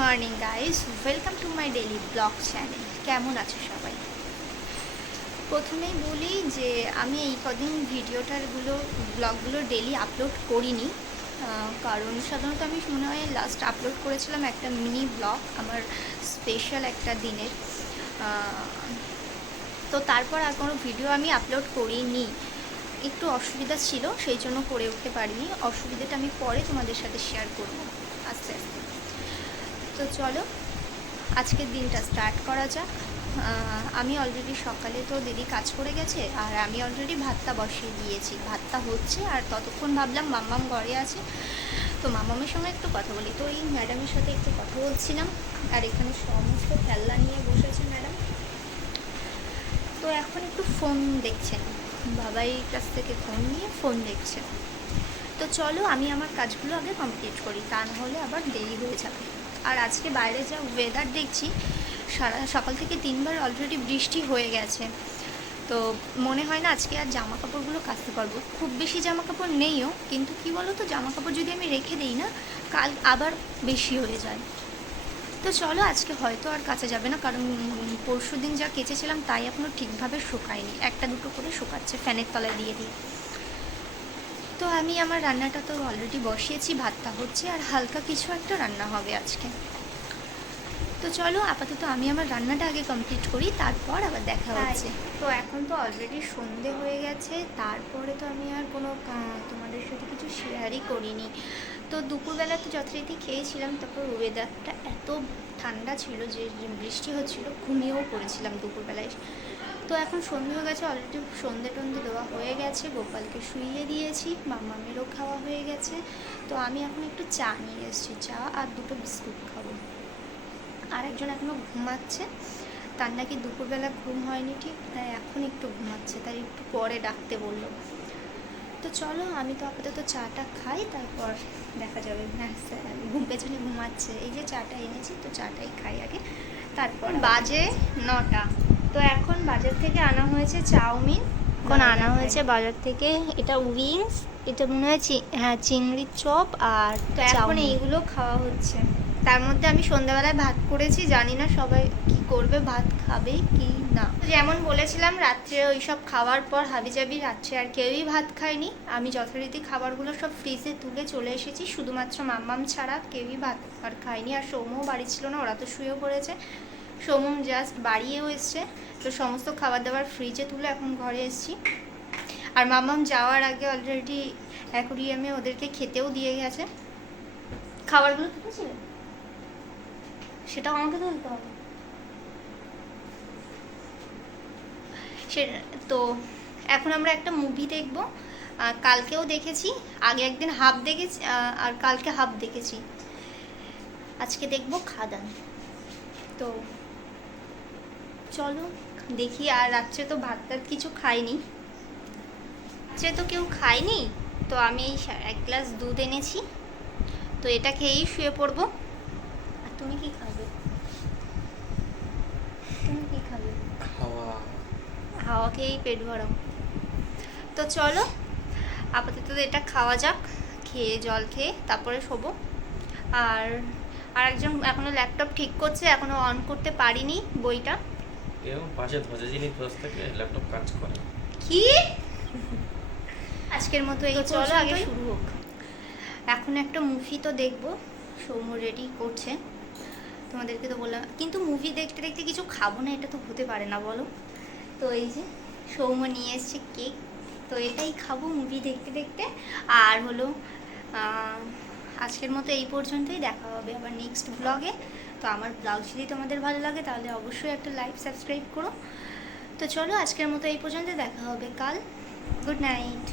Morning guys welcome to my daily blog channel কেমন আছো সবাই? প্রথমেই বলি যে আমি এই কদিন ভিডিওটারগুলো ব্লগগুলো ডেলি আপলোড করিনি। কারণ সাধারণত আমি মনে হয় লাস্ট আপলোড করেছিলাম একটা মিনি ব্লগ আমার স্পেশাল একটা দিনের। তো তারপর আর কোনো ভিডিও আমি আপলোড করিনি। একটু অসুবিধা ছিল, সেই জন্য করে উঠতে পারিনি। অসুবিধাটা আমি পরে তোমাদের সাথে শেয়ার করব। আস্তে আস্তে। তো চলো, আজকের দিনটা স্টার্ট করা যাক। আমি অলরেডি সকালে তো দিদি কাজ করে গেছে, আর আমি অলরেডি ভাতটা বসিয়ে দিয়েছি। ভাতটা হচ্ছে আর ততক্ষণ ভাবলাম মাম্মাম ঘরে আছে। তো মামামের সঙ্গে একটু কথা বলি। তো এই ম্যাডামের সাথে একটু কথা বলছিলাম, আর এখানে সমস্ত খেলনা নিয়ে বসেছে ম্যাডাম। তো এখন একটু ফোন দেখছেন। বাবাই কাছ থেকে ফোন নিয়ে ফোন দেখছেন তো চলো, আমি আমার কাজগুলো আগে কমপ্লিট করি। তা না হলে আবার দেরি হয়ে যাবে। আর আজকে বাইরে যা ওয়েদার দেখছি, সারা সকাল থেকে তিনবার অলরেডি বৃষ্টি হয়ে গেছে। তো মনে হয় না আজকে আর জামা কাপড়গুলো কাচতে পারব। খুব বেশি জামা কাপড় নেইও, কিন্তু কি বলো তো জামা কাপড় যদি আমি রেখে দিই না, কাল আবার বেশি হয়ে যায়। তো চলো, আজকে হয়তো আর কাচা যাবে না, কারণ পরশু দিন যা কেচেছিলাম, তাই এখনও ঠিকভাবে শুকায়নি। একটা দুটো করে শুকাচ্ছে, ফ্যানের তলায় দিয়ে দিই তো আমি আমার রান্নাটা তো অলরেডি বসিয়েছি ভাতটা হচ্ছে আর হালকা কিছু একটা রান্না হবে আজকে। তো চলো আপাতত আমি আমার রান্নাটা আগে কমপ্লিট করি তারপর আবার দেখা হচ্ছে। তো এখন তো অলরেডি সন্ধে হয়ে গেছে তারপরে তো আমি আর কোনো তোমাদের সাথে কিছু শেয়ারই করিনি। তো দুপুরবেলা তো যথারীতি খেয়েছিলাম তারপর ওয়েদারটা এত ঠান্ডা ছিল যে বৃষ্টি হচ্ছিল ঘুমিয়েও পড়েছিলাম দুপুরবেলায়। তো এখন সন্ধে হয়ে গেছে অলরেডি সন্ধে টন্ধে দেওয়া হয়ে গেছে, গোপালকে শুইয়ে দিয়েছি, মামামেরও খাওয়া হয়ে গেছে, তো আমি এখন একটু চা নিয়ে এসেছি, চা আর দুটো বিস্কুট খাব। আর একজন এখনও ঘুমাচ্ছে, তার নাকি দুপুরবেলা ঘুম হয়নি ঠিক, তাই এখন একটু ঘুমাচ্ছে, তাই একটু পরে ডাকতে বলল। তো চলো, আমি তো আপাতত চাটা খাই, তারপর দেখা যাবে। হ্যাঁ ঘুম পেছনে ঘুমাচ্ছে, এই যে চাটা এনেছি, তো চাটাই খাই আগে। তারপর বাজে নটা। তো এখন বাজার থেকে আনা হয়েছে চাউমিন। এখন আনা হয়েছে বাজার থেকে। এটা উইংস এটা মনে হয় হ্যাঁ চিংড়ির চপ আর তো এখন এইগুলো খাওয়া হচ্ছে। তার মধ্যে আমি সন্ধ্যাবেলায় ভাত করেছি জানি না সবাই কি করবে ভাত খাবে কি না। যেমন বলেছিলাম রাত্রে ওই সব খাওয়ার পর হাবিজাবি রাত্রে আর কেউই ভাত খায়নি। আমি যথারীতি খাবারগুলো সব ফ্রিজে তুলে চলে এসেছি। শুধুমাত্র মাম্মাম ছাড়া কেউই ভাত আর খায়নি। আর সৌম্যও বাড়ি ছিল না ওরা তো শুয়েও পড়েছে। সৌম্য জাস্ট বাড়িয়েও এসছে। তো সমস্ত খাবার দাবার ফ্রিজে তুলে এখন ঘরে এসেছি। আর মামাম যাওয়ার আগে অলরেডি অ্যাকোরিয়ামে ওদেরকে খেতেও দিয়ে গেছে। খাবারগুলো খেতেছিল সেটাও আমাকে তুলতে হবে। সে তো এখন আমরা একটা মুভি দেখব। কালকেও দেখেছি। আগে একদিন হাফ দেখেছি আর কালকে হাফ দেখেছি। আজকে দেখব খাদান। তো চলো দেখি আর রাত্রে তো ভাত টাত কিছু খাইনি। রাত্রে তো কেউ খায়নি? তো আমি এই এক গ্লাস দুধ এনেছি। তো এটা খেয়েই শুয়ে পড়ব। আর তুমি কি খাবে? তুমি কি খাবে? খাওয়া। হাওয়া খেয়েই পেট ভরাও। তো চলো আপাতত এটা খাওয়া যাক খেয়ে জল খেয়ে তারপরে শোবো। আর আর একজন এখনও ল্যাপটপ ঠিক করছে এখনও অন করতে পারিনি বইটা। কেউ পাশে ধজা জিনিস বসে থেকে ল্যাপটপ কাজ করে। কি? আজকের মতো এই চলো আগে শুরু হোক। এখন একটা মুভি তো দেখব সৌম্য রেডি করছে। তোমাদেরকে তো বললাম কিন্তু মুভি দেখতে দেখতে কিছু খাব না এটা তো হতে পারে না বলো। তো এই যে সৌম্য নিয়ে এসছে কেক তো এটাই খাব মুভি দেখতে দেখতে। আর হলো আজকের মতো এই পর্যন্তই দেখা হবে আবার নেক্সট ব্লগে তো আমার ব্লগ যদি তোমাদের ভালো লাগে তাহলে অবশ্যই একটা লাইক, সাবস্ক্রাইব করো। তো চলো আজকের মতো এই পর্যন্ত দেখা হবে কাল। Good night.